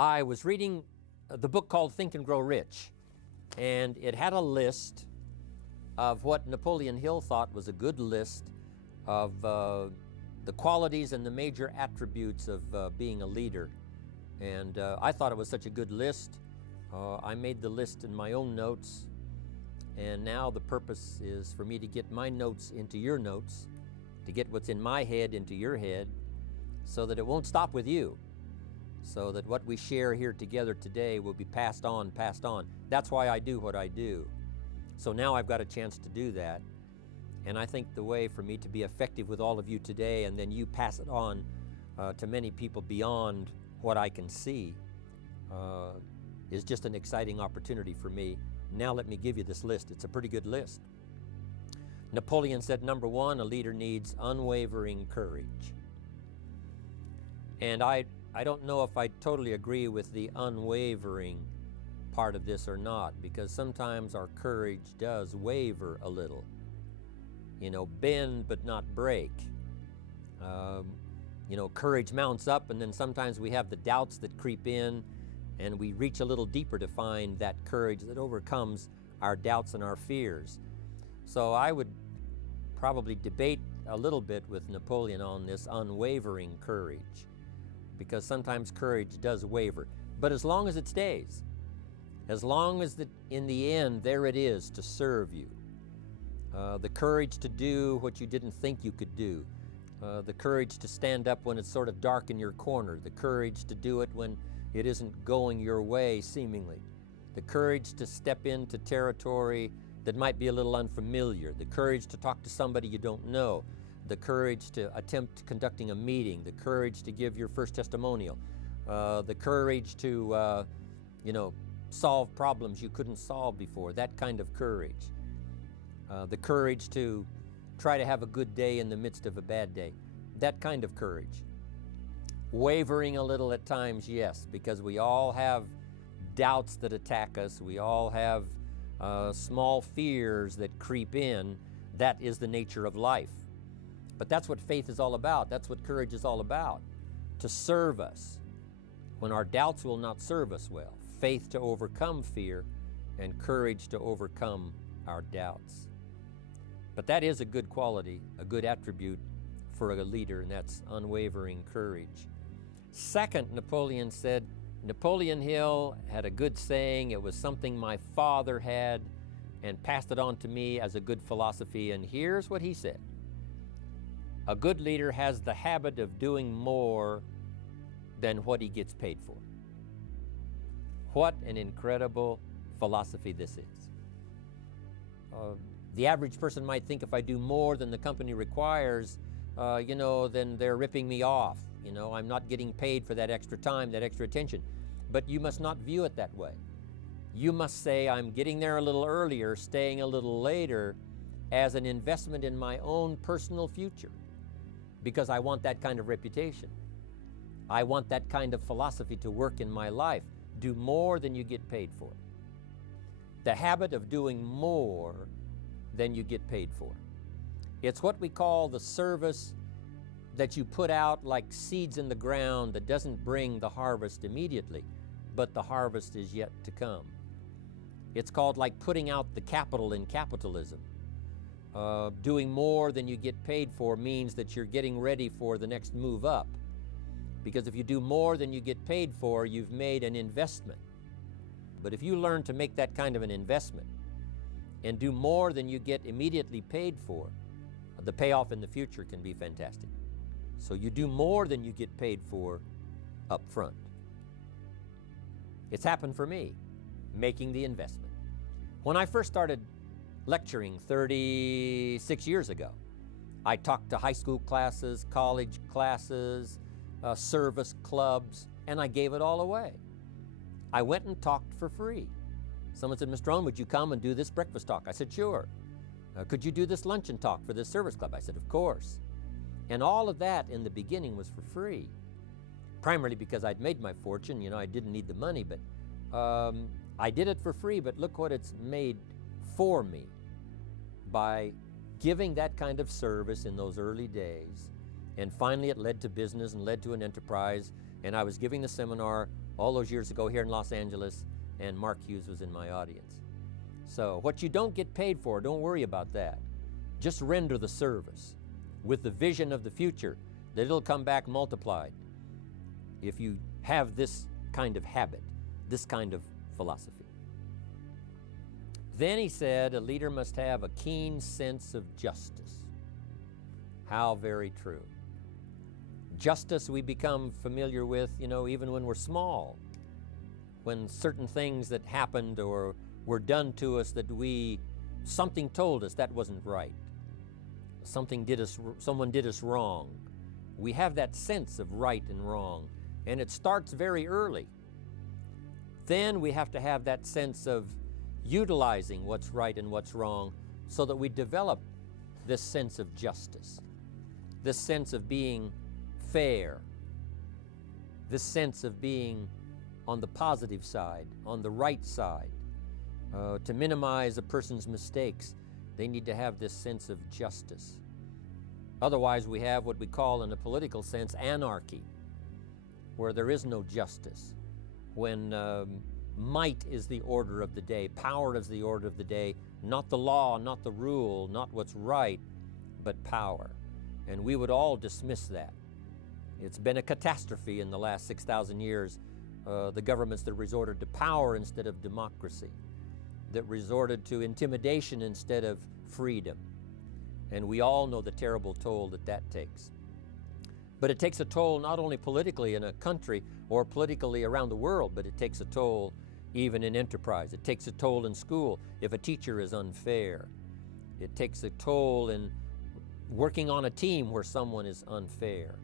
I was reading the book called Think and Grow Rich, and it had a list of what Napoleon Hill thought was a good list of the qualities and the major attributes of being a leader. And I thought it was such a good list. I made the list in my own notes, and now the purpose is for me to get my notes into your notes, to get what's in my head into your head, so that it won't stop with you, so that what we share here together today will be passed on. That's why I do what I do. So now I've got a chance to do that. And I think the way for me to be effective with all of you today, and then you pass it on to many people beyond what I can see, is just an exciting opportunity for me. Now let me give you this list. It's a pretty good list. Napoleon said, number one, a leader needs unwavering courage. And I don't know if I totally agree with the unwavering part of this or not, because sometimes our courage does waver a little. You know, bend but not break. You know, courage mounts up, and then sometimes we have the doubts that creep in, and we reach a little deeper to find that courage that overcomes our doubts and our fears. So I would probably debate a little bit with Napoleon on this unwavering courage, because sometimes courage does waver. But as long as it stays, as long as in the end there it is to serve you, the courage to do what you didn't think you could do, the courage to stand up when it's sort of dark in your corner, the courage to do it when it isn't going your way seemingly, the courage to step into territory that might be a little unfamiliar, the courage to talk to somebody you don't know, the courage to attempt conducting a meeting, the courage to give your first testimonial, the courage to solve problems you couldn't solve before, that kind of courage. The courage to try to have a good day in the midst of a bad day, that kind of courage. Wavering a little at times, yes, because we all have doubts that attack us. We all have small fears that creep in. That is the nature of life. But that's what faith is all about. That's what courage is all about, to serve us when our doubts will not serve us well. Faith to overcome fear, and courage to overcome our doubts. But that is a good quality, a good attribute for a leader, and that's unwavering courage. Second, Napoleon said, Napoleon Hill had a good saying. It was something my father had and passed it on to me as a good philosophy, and here's what he said. A good leader has the habit of doing more than what he gets paid for. What an incredible philosophy this is. The average person might think if I do more than the company requires, then they're ripping me off. I'm not getting paid for that extra time, that extra attention. But you must not view it that way. You must say, I'm getting there a little earlier, staying a little later, as an investment in my own personal future, because I want that kind of reputation. I want that kind of philosophy to work in my life. Do more than you get paid for. The habit of doing more than you get paid for. It's what we call the service that you put out like seeds in the ground that doesn't bring the harvest immediately, but the harvest is yet to come. It's called like putting out the capital in capitalism. Doing more than you get paid for means that you're getting ready for the next move up. Because if you do more than you get paid for, you've made an investment. But if you learn to make that kind of an investment and do more than you get immediately paid for, the payoff in the future can be fantastic. So you do more than you get paid for up front. It's happened for me, making the investment. When I first started lecturing 36 years ago, I talked to high school classes, college classes, service clubs, and I gave it all away. I went and talked for free. Someone said, Mr. Rohn, would you come and do this breakfast talk? I said, sure. Could you do this luncheon talk for this service club? I said, of course. And all of that in the beginning was for free, primarily because I'd made my fortune. I didn't need the money, but I did it for free. But look what it's made for me by giving that kind of service in those early days. And finally it led to business and led to an enterprise. And I was giving the seminar all those years ago here in Los Angeles, and Mark Hughes was in my audience. So what you don't get paid for, don't worry about that. Just render the service with the vision of the future that it'll come back multiplied if you have this kind of habit, this kind of philosophy. Then he said, a leader must have a keen sense of justice. How very true. Justice we become familiar with, even when we're small, when certain things that happened or were done to us that something told us that wasn't right. Someone did us wrong. We have that sense of right and wrong, and it starts very early. Then we have to have that sense of utilizing what's right and what's wrong so that we develop this sense of justice, this sense of being fair, this sense of being on the positive side, on the right side. To minimize a person's mistakes, they need to have this sense of justice. Otherwise, we have what we call, in a political sense, anarchy, where there is no justice, when might is the order of the day, power is the order of the day, not the law, not the rule, not what's right, but power. And we would all dismiss that. It's been a catastrophe in the last 6,000 years, the governments that resorted to power instead of democracy, that resorted to intimidation instead of freedom. And we all know the terrible toll that takes. But it takes a toll not only politically in a country or politically around the world, but it takes a toll even in enterprise. It takes a toll in school if a teacher is unfair. It takes a toll in working on a team where someone is unfair,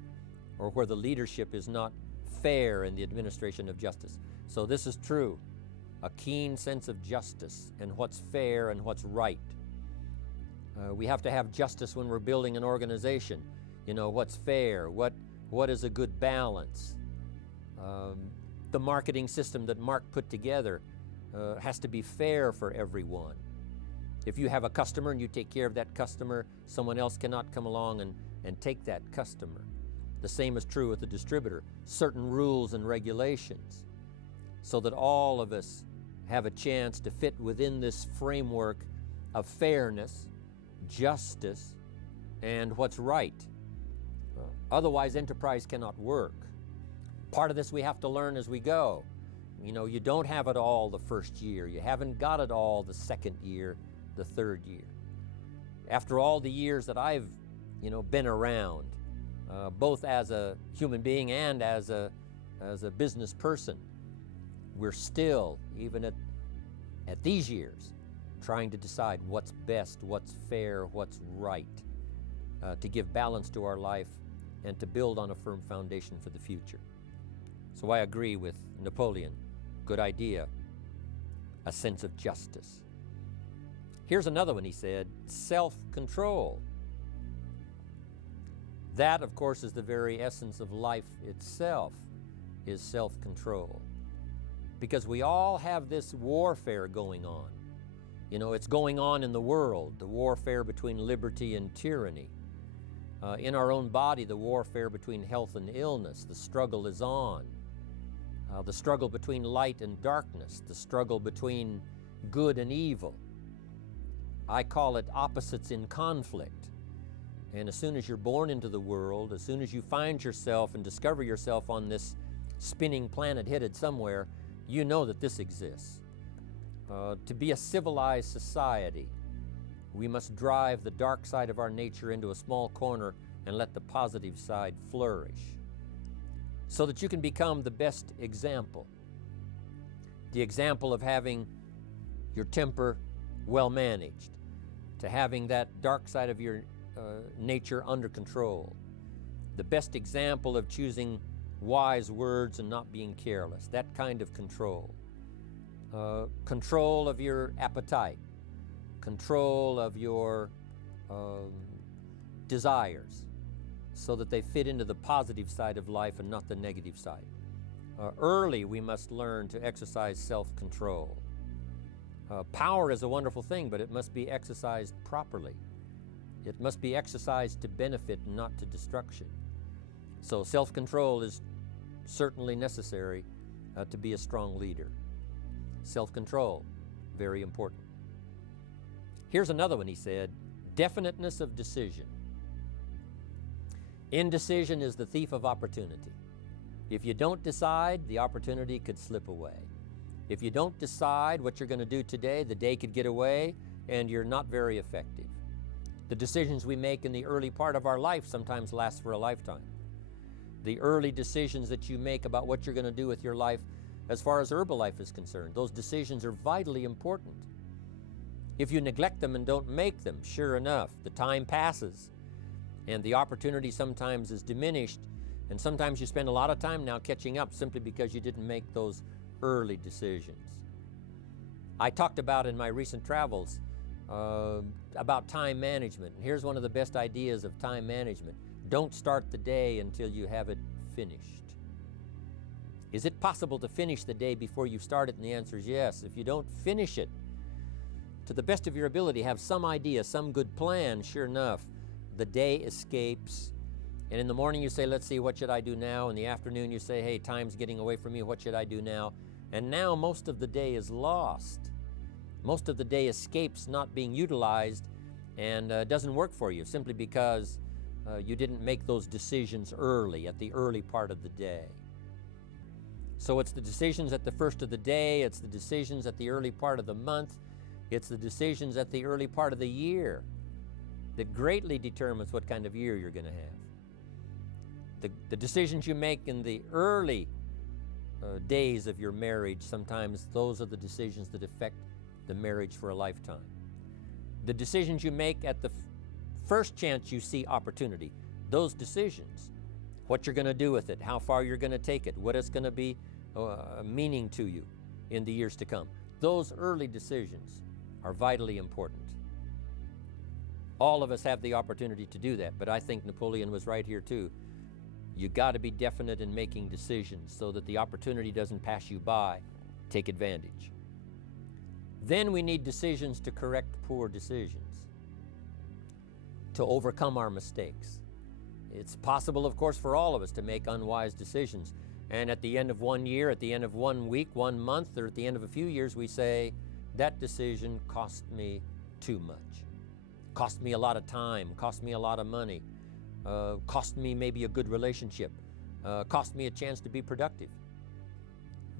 or where the leadership is not fair in the administration of justice. So this is true. A keen sense of justice and what's fair and what's right. We have to have justice when we're building an organization. What's fair, what is a good balance. The marketing system that Mark put together has to be fair for everyone. If you have a customer and you take care of that customer, someone else cannot come along and take that customer. The same is true with the distributor. Certain rules and regulations, so that all of us have a chance to fit within this framework of fairness, justice, and what's right. Otherwise, enterprise cannot work. Part of this we have to learn as we go. You don't have it all the first year. You haven't got it all the second year, the third year. After all the years that I've, been around, both as a human being and as a business person, we're still, even at these years, trying to decide what's best, what's fair, what's right, to give balance to our life and to build on a firm foundation for the future. So I agree with Napoleon. Good idea. A sense of justice. Here's another one, he said, self-control. That, of course, is the very essence of life itself, is self-control. Because we all have this warfare going on. It's going on in the world, the warfare between liberty and tyranny. In our own body, the warfare between health and illness. The struggle is on. The struggle between light and darkness. The struggle between good and evil. I call it opposites in conflict. And as soon as you're born into the world, as soon as you find yourself and discover yourself on this spinning planet headed somewhere, you know that this exists. To be a civilized society, we must drive the dark side of our nature into a small corner and let the positive side flourish, so that you can become the best example. The example of having your temper well managed, to having that dark side of your nature under control. The best example of choosing wise words and not being careless, that kind of control. Control of your appetite, control of your desires, so that they fit into the positive side of life and not the negative side. Early we must learn to exercise self-control. Power is a wonderful thing, but it must be exercised properly. It must be exercised to benefit and not to destruction. So self-control is certainly necessary to be a strong leader. Self-control, very important. Here's another one, he said, definiteness of decision. Indecision is the thief of opportunity. If you don't decide, the opportunity could slip away. If you don't decide what you're going to do today, the day could get away and you're not very effective. The decisions we make in the early part of our life sometimes last for a lifetime. The early decisions that you make about what you're going to do with your life as far as Herbalife is concerned, those decisions are vitally important. If you neglect them and don't make them, sure enough, the time passes and the opportunity sometimes is diminished, and sometimes you spend a lot of time now catching up simply because you didn't make those early decisions. I talked about in my recent travels about time management. And here's one of the best ideas of time management. Don't start the day until you have it finished. Is it possible to finish the day before you start it? And the answer is yes. If you don't finish it to the best of your ability, have some idea, some good plan, sure enough, the day escapes. And in the morning you say, let's see, what should I do now? In the afternoon you say, hey, time's getting away from me, what should I do now? And now most of the day is lost. Most of the day escapes not being utilized and doesn't work for you simply because you didn't make those decisions early, at the early part of the day. So it's the decisions at the first of the day, it's the decisions at the early part of the month, it's the decisions at the early part of the year that greatly determines what kind of year you're going to have. The decisions you make in the early days of your marriage, sometimes those are the decisions that affect the marriage for a lifetime. The decisions you make at the first chance you see opportunity, those decisions, what you're going to do with it, how far you're going to take it, what it's going to be meaning to you in the years to come. Those early decisions are vitally important. All of us have the opportunity to do that, but I think Napoleon was right here too. You got to be definite in making decisions so that the opportunity doesn't pass you by. Take advantage. Then we need decisions to correct poor decisions, to overcome our mistakes. It's possible, of course, for all of us to make unwise decisions. And at the end of one year, at the end of 1 week, 1 month, or at the end of a few years, we say, that decision cost me too much. Cost me a lot of time, cost me a lot of money, cost me maybe a good relationship, cost me a chance to be productive.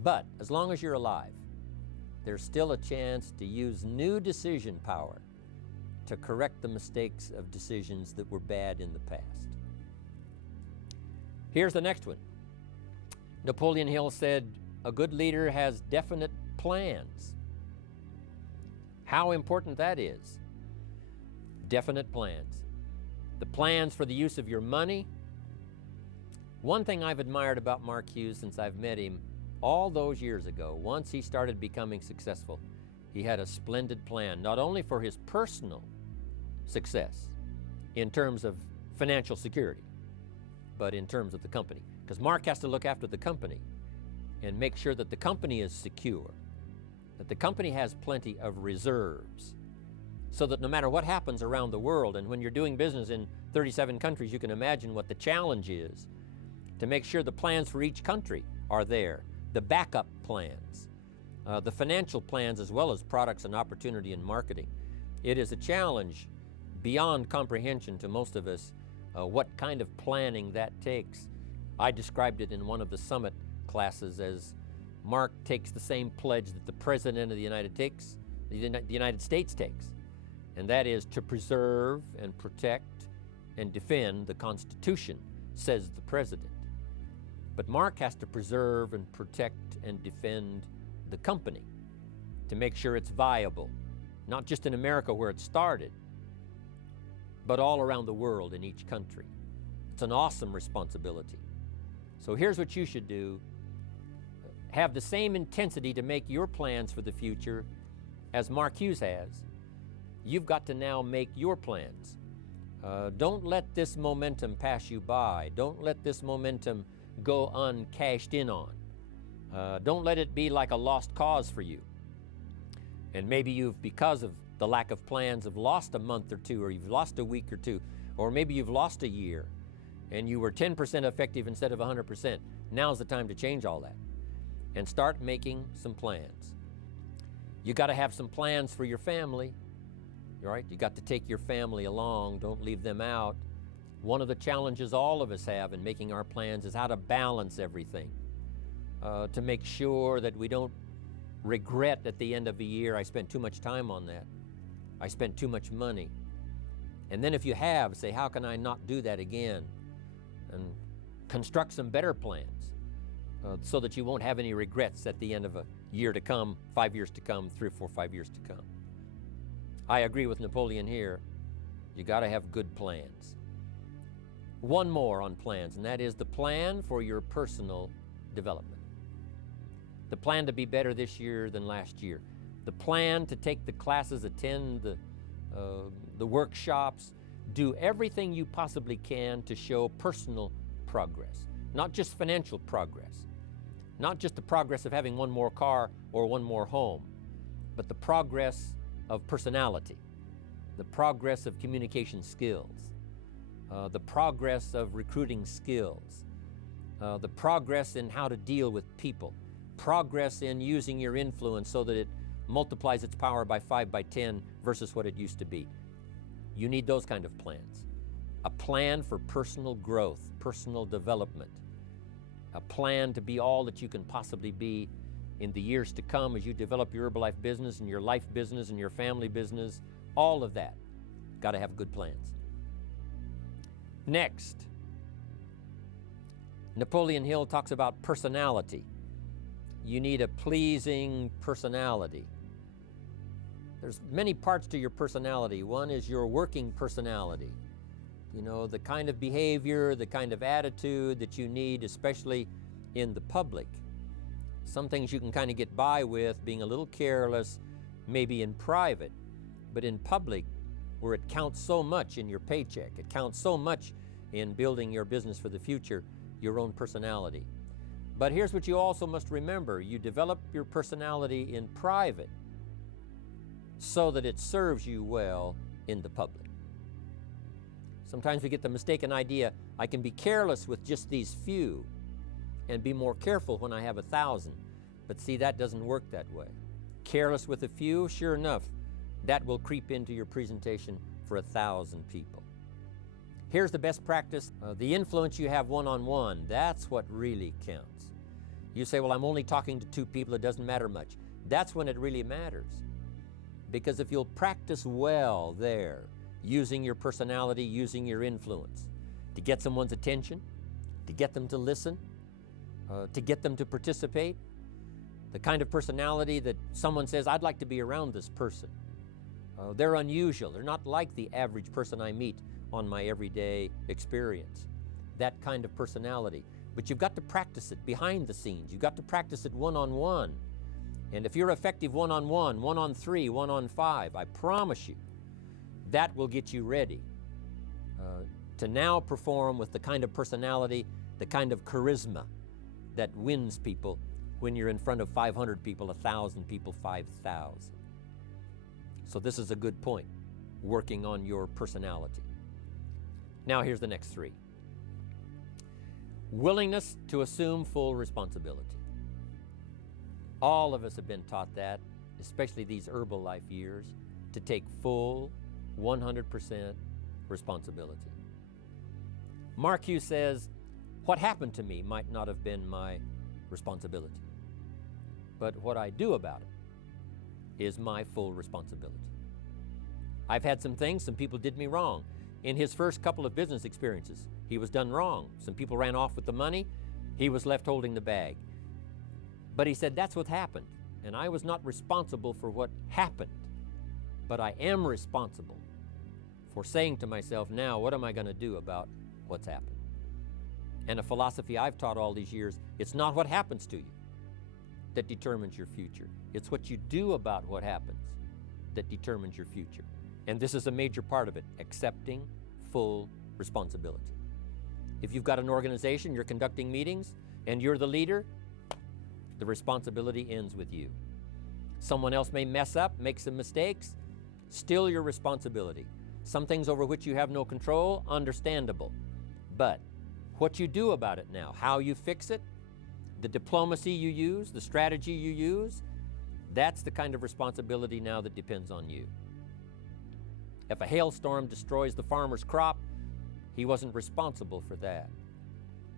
But as long as you're alive, there's still a chance to use new decision power to correct the mistakes of decisions that were bad in the past. Here's the next one. Napoleon Hill said, a good leader has definite plans. How important that is. Definite plans. The plans for the use of your money. One thing I've admired about Mark Hughes since I've met him all those years ago, once he started becoming successful, he had a splendid plan, not only for his personal success in terms of financial security, but in terms of the company. Because Mark has to look after the company and make sure that the company is secure, that the company has plenty of reserves, so that no matter what happens around the world, and when you're doing business in 37 countries, you can imagine what the challenge is to make sure the plans for each country are there, the backup plans, the financial plans, as well as products and opportunity and marketing. It is a challenge beyond comprehension to most of us, what kind of planning that takes. I described it in one of the summit classes as Mark takes the same pledge that the President of the United States takes, and that is to preserve and protect and defend the Constitution, says the President. But Mark has to preserve and protect and defend the company to make sure it's viable, not just in America where it started, but all around the world in each country. It's an awesome responsibility. So here's what you should do. Have the same intensity to make your plans for the future as Mark Hughes has. You've got to now make your plans. Don't let this momentum pass you by. Don't let this momentum go uncashed in on. Don't let it be like a lost cause for you. And maybe you've, because of the lack of plans, have lost a month or two, or you've lost a week or two, or maybe you've lost a year and you were 10% effective instead of 100%. Now's the time to change all that and start making some plans. You got to have some plans for your family, all right? You got to take your family along. Don't leave them out. One of the challenges all of us have in making our plans is how to balance everything, to make sure that we don't regret at the end of the year, I spent too much time on that. I spent too much money. And then if you have, say, how can I not do that again? And construct some better plans so that you won't have any regrets at the end of a year to come, 5 years to come, 3 or 4, 5 years to come. I agree with Napoleon here. You got to have good plans. One more on plans, and that is the plan for your personal development. The plan to be better this year than last year. The plan to take the classes, attend the workshops, do everything you possibly can to show personal progress, not just financial progress, not just the progress of having one more car or one more home, but the progress of personality, the progress of communication skills, the progress of recruiting skills, the progress in how to deal with people, progress in using your influence so that it multiplies its power by 5 by 10 versus what it used to be. You need those kind of plans. A plan for personal growth, personal development, a plan to be all that you can possibly be in the years to come as you develop your Herbalife business and your life business and your family business, all of that. Got to have good plans. Next, Napoleon Hill talks about personality. You need a pleasing personality. There's many parts to your personality. One is your working personality. You know, the kind of behavior, the kind of attitude that you need, especially in the public. Some things you can kind of get by with, being a little careless, maybe in private, but in public, where it counts so much in your paycheck, it counts so much in building your business for the future, your own personality. But here's what you also must remember. You develop your personality in private so that it serves you well in the public. Sometimes we get the mistaken idea, I can be careless with just these few and be more careful when I have 1,000. But see, that doesn't work that way. Careless with a few, sure enough, that will creep into your presentation for 1,000 people. Here's the best practice. The influence you have one-on-one, that's what really counts. You say, well, I'm only talking to 2 people, it doesn't matter much. That's when it really matters. Because if you'll practice well there, using your personality, using your influence, to get someone's attention, to get them to listen, to get them to participate, the kind of personality that someone says, I'd like to be around this person. They're unusual. They're not like the average person I meet on my everyday experience. That kind of personality. But you've got to practice it behind the scenes. You've got to practice it one-on-one. And if you're effective one-on-one, 1-on-3, 1-on-5, I promise you, that will get you ready to now perform with the kind of personality, the kind of charisma that wins people when you're in front of 500 people, 1,000 people, 5,000. So this is a good point, working on your personality. Now here's the next 3. Willingness to assume full responsibility. All of us have been taught that, especially these Herbalife years, to take full 100% responsibility. Mark Hughes says, what happened to me might not have been my responsibility, but what I do about it is my full responsibility. I've had some things, some people did me wrong. In his first couple of business experiences, he was done wrong. Some people ran off with the money, he was left holding the bag. But he said, that's what happened, and I was not responsible for what happened, but I am responsible for saying to myself, now, what am I going to do about what's happened? And a philosophy I've taught all these years, it's not what happens to you that determines your future. It's what you do about what happens that determines your future. And this is a major part of it, accepting full responsibility. If you've got an organization, you're conducting meetings, and you're the leader, the responsibility ends with you. Someone else may mess up, make some mistakes, still your responsibility. Some things over which you have no control, understandable. But what you do about it now, how you fix it, the diplomacy you use, the strategy you use, that's the kind of responsibility now that depends on you. If a hailstorm destroys the farmer's crop, he wasn't responsible for that.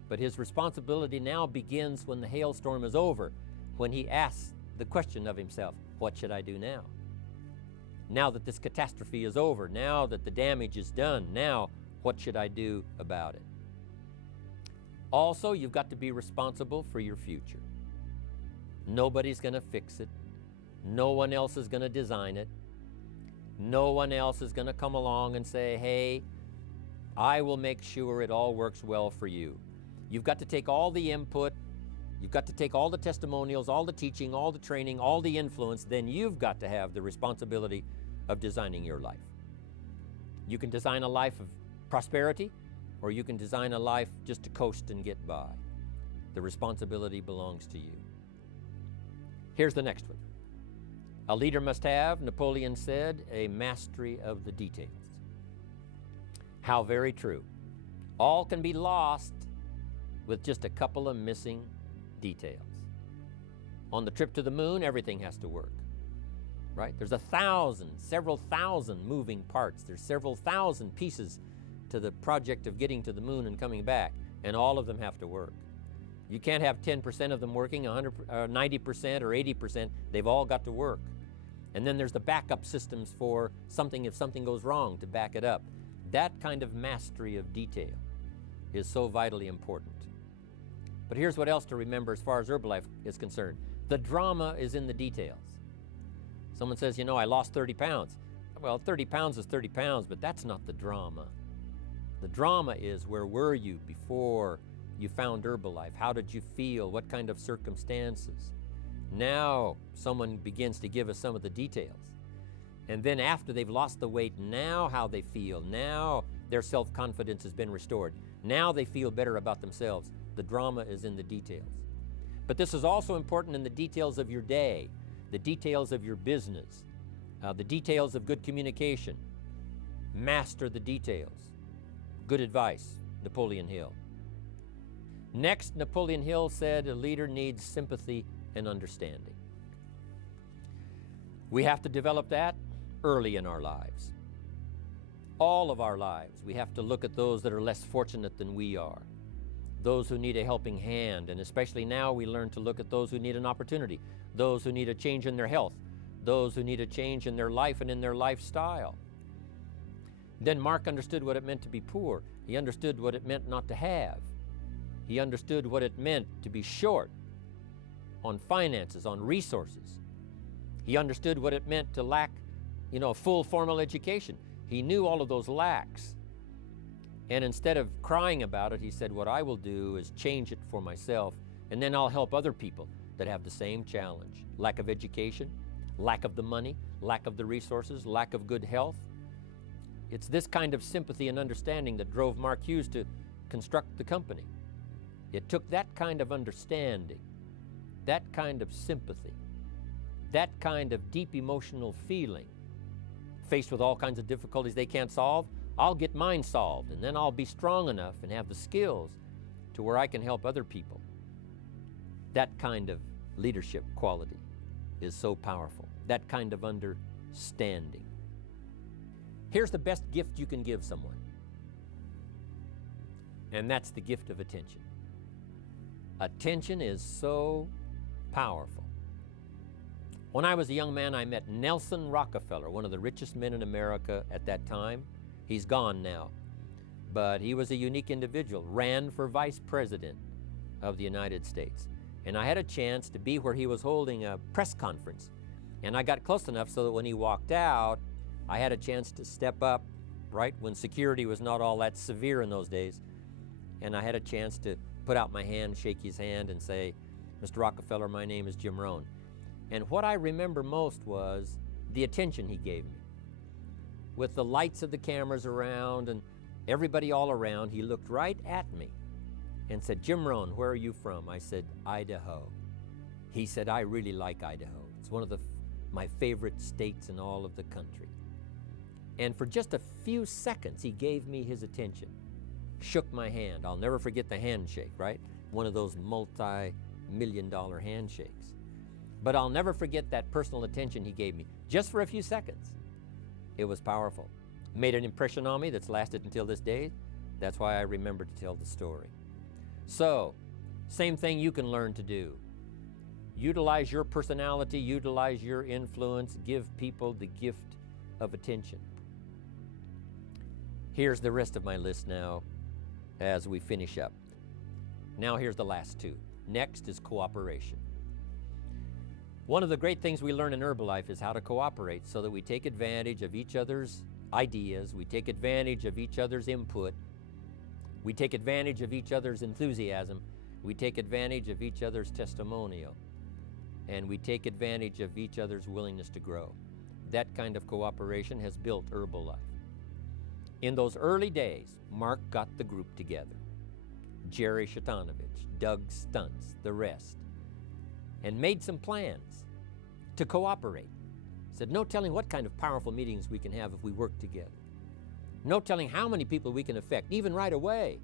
But his responsibility now begins when the hailstorm is over, when he asks the question of himself, what should I do now? Now that this catastrophe is over, now that the damage is done, now what should I do about it? Also, you've got to be responsible for your future. Nobody's going to fix it. No one else is going to design it. No one else is going to come along and say, hey, I will make sure it all works well for you. You've got to take all the input, you've got to take all the testimonials, all the teaching, all the training, all the influence, then you've got to have the responsibility of designing your life. You can design a life of prosperity, or you can design a life just to coast and get by. The responsibility belongs to you. Here's the next one. A leader must have, Napoleon said, a mastery of the details. How very true. All can be lost with just a couple of missing details. On the trip to the moon, everything has to work, right? There's several thousand moving parts. There's several thousand pieces to the project of getting to the moon and coming back, and all of them have to work. You can't have 10% of them working, 90% or 80%. They've all got to work. And then there's the backup systems for something if something goes wrong to back it up. That kind of mastery of detail is so vitally important. But here's what else to remember as far as Herbalife is concerned. The drama is in the details. Someone says, I lost 30 pounds. Well, 30 pounds is 30 pounds, but that's not the drama. The drama is, where were you before you found Herbalife? How did you feel? What kind of circumstances? Now someone begins to give us some of the details. And then after they've lost the weight, now how they feel. Now their self-confidence has been restored. Now they feel better about themselves. The drama is in the details. But this is also important in the details of your day, the details of your business, the details of good communication. Master the details. Good advice, Napoleon Hill. Next, Napoleon Hill said a leader needs sympathy and understanding. We have to develop that early in our lives. All of our lives, we have to look at those that are less fortunate than we are, those who need a helping hand, and especially now we learn to look at those who need an opportunity, those who need a change in their health, those who need a change in their life and in their lifestyle. Then Mark understood what it meant to be poor. He understood what it meant not to have. He understood what it meant to be short on finances, on resources. He understood what it meant to lack, full formal education. He knew all of those lacks. And instead of crying about it, he said, what I will do is change it for myself, and then I'll help other people that have the same challenge. Lack of education, lack of the money, lack of the resources, lack of good health. It's this kind of sympathy and understanding that drove Mark Hughes to construct the company. It took that kind of understanding, that kind of sympathy, that kind of deep emotional feeling. Faced with all kinds of difficulties they can't solve, I'll get mine solved, and then I'll be strong enough and have the skills to where I can help other people. That kind of leadership quality is so powerful, that kind of understanding. Here's the best gift you can give someone, and that's the gift of attention. Attention is so powerful. When I was a young man, I met Nelson Rockefeller, one of the richest men in America at that time. He's gone now, but he was a unique individual, ran for vice president of the United States. And I had a chance to be where he was holding a press conference. And I got close enough so that when he walked out, I had a chance to step up, right, when security was not all that severe in those days. And I had a chance to put out my hand, shake his hand, and say, Mr. Rockefeller, my name is Jim Rohn. And what I remember most was the attention he gave me. With the lights of the cameras around and everybody all around, he looked right at me and said, Jim Rohn, where are you from? I said, Idaho. He said, I really like Idaho. It's one of my favorite states in all of the country. And for just a few seconds, he gave me his attention, shook my hand. I'll never forget the handshake, right? One of those multi-million-dollar handshakes. But I'll never forget that personal attention he gave me, just for a few seconds. It was powerful. Made an impression on me that's lasted until this day. That's why I remember to tell the story. So, same thing you can learn to do. Utilize your personality, utilize your influence, give people the gift of attention. Here's the rest of my list now as we finish up. Now here's the last two. Next is cooperation. One of the great things we learn in Herbalife is how to cooperate so that we take advantage of each other's ideas, we take advantage of each other's input, we take advantage of each other's enthusiasm, we take advantage of each other's testimonial, and we take advantage of each other's willingness to grow. That kind of cooperation has built Herbalife. In those early days, Mark got the group together. Jerry Shatanovich, Doug Stuntz, the rest, and made some plans to cooperate. Said, no telling what kind of powerful meetings we can have if we work together. No telling how many people we can affect, even right away,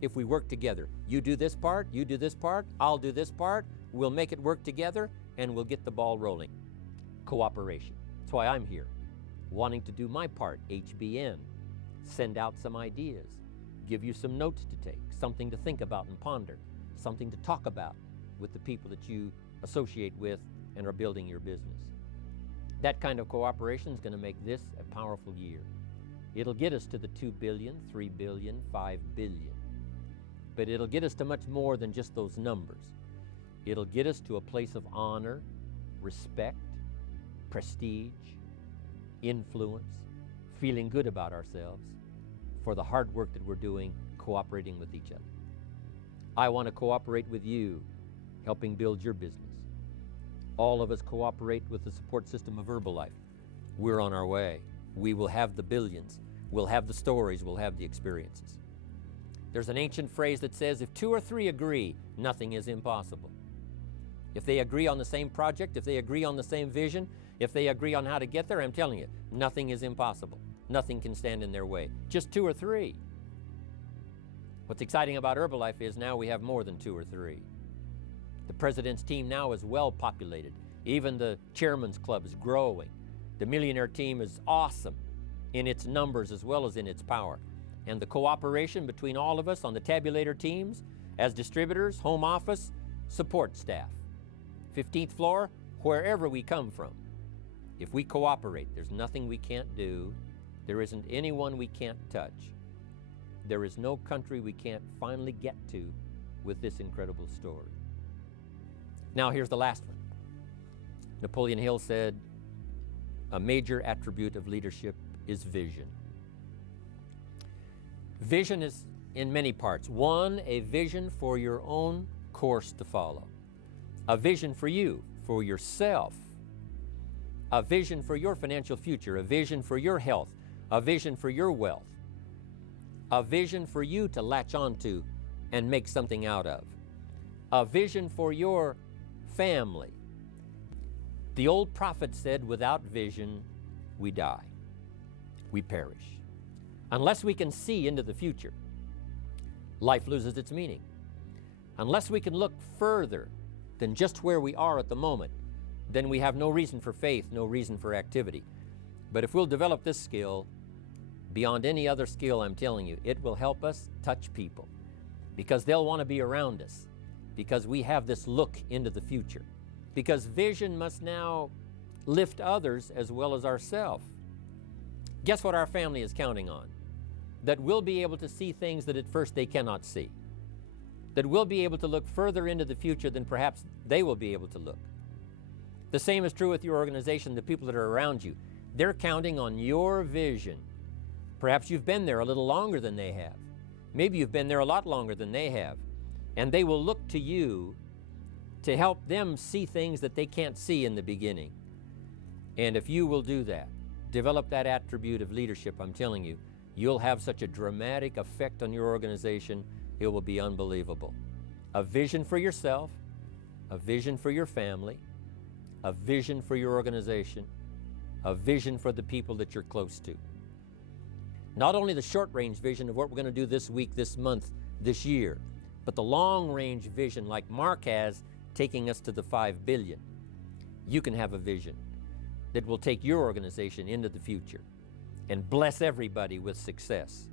if we work together. You do this part, you do this part, I'll do this part, we'll make it work together, and we'll get the ball rolling. Cooperation. That's why I'm here, wanting to do my part, HBN, send out some ideas, give you some notes to take, something to think about and ponder, something to talk about with the people that you associate with and are building your business. That kind of cooperation is going to make this a powerful year. It'll get us to the 2 billion, 3 billion, 5 billion. But it'll get us to much more than just those numbers. It'll get us to a place of honor, respect, prestige, influence, feeling good about ourselves for the hard work that we're doing, cooperating with each other. I want to cooperate with you, helping build your business. All of us cooperate with the support system of Herbalife. We're on our way. We will have the billions. We'll have the stories. We'll have the experiences. There's an ancient phrase that says, if 2 or 3 agree, nothing is impossible. If they agree on the same project, if they agree on the same vision, if they agree on how to get there, I'm telling you, nothing is impossible. Nothing can stand in their way. Just 2 or 3. What's exciting about Herbalife is now we have more than 2 or 3. The president's team now is well populated. Even the chairman's club is growing. The millionaire team is awesome in its numbers as well as in its power. And the cooperation between all of us on the tabulator teams, as distributors, home office, support staff, 15th floor, wherever we come from. If we cooperate, there's nothing we can't do. There isn't anyone we can't touch. There is no country we can't finally get to with this incredible story. Now here's the last one. Napoleon Hill said, a major attribute of leadership is vision. Vision is in many parts. One, a vision for your own course to follow. A vision for you, for yourself. A vision for your financial future. A vision for your health. A vision for your wealth. A vision for you to latch onto and make something out of. A vision for your family. The old prophet said, without vision, we die. We perish. Unless we can see into the future, life loses its meaning. Unless we can look further than just where we are at the moment, then we have no reason for faith, no reason for activity. But if we'll develop this skill, beyond any other skill, I'm telling you, it will help us touch people because they'll want to be around us because we have this look into the future. Because vision must now lift others as well as ourselves. Guess what our family is counting on? That we'll be able to see things that at first they cannot see. That we'll be able to look further into the future than perhaps they will be able to look. The same is true with your organization, the people that are around you. They're counting on your vision. Perhaps you've been there a little longer than they have. Maybe you've been there a lot longer than they have. And they will look to you to help them see things that they can't see in the beginning. And if you will do that, develop that attribute of leadership, I'm telling you, you'll have such a dramatic effect on your organization, it will be unbelievable. A vision for yourself, a vision for your family, a vision for your organization, a vision for the people that you're close to. Not only the short-range vision of what we're going to do this week, this month, this year, but the long-range vision like Mark has taking us to the 5 billion. You can have a vision that will take your organization into the future and bless everybody with success.